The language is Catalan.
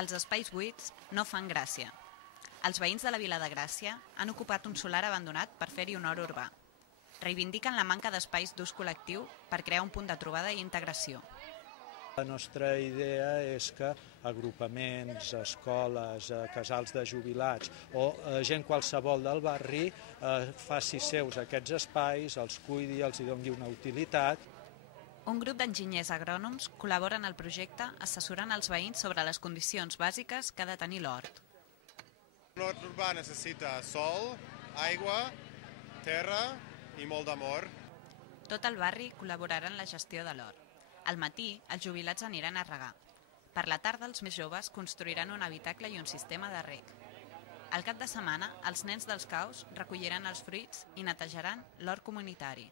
Els espais buits no fan gràcia. Els veïns de la Vila de Gràcia han ocupat un solar abandonat per fer-hi un hort urbà. Reivindiquen la manca d'espais d'ús col·lectiu per crear un punt de trobada i integració. La nostra idea és que agrupaments, escoles, casals de jubilats o gent qualsevol del barri faci seus aquests espais, els cuidi, els hi doni una utilitat. Un grup d'enginyers agrònoms col·labora en el projecte assessorant els veïns sobre les condicions bàsiques que ha de tenir l'hort. L'hort urbà necessita sol, aigua, terra i molt d'amor. Tot el barri col·laborarà en la gestió de l'hort. Al matí, els jubilats aniran a regar. Per la tarda, els més joves construiran un habitacle i un sistema de reg. Al cap de setmana, els nens dels caus recolliran els fruits i netejaran l'hort comunitari.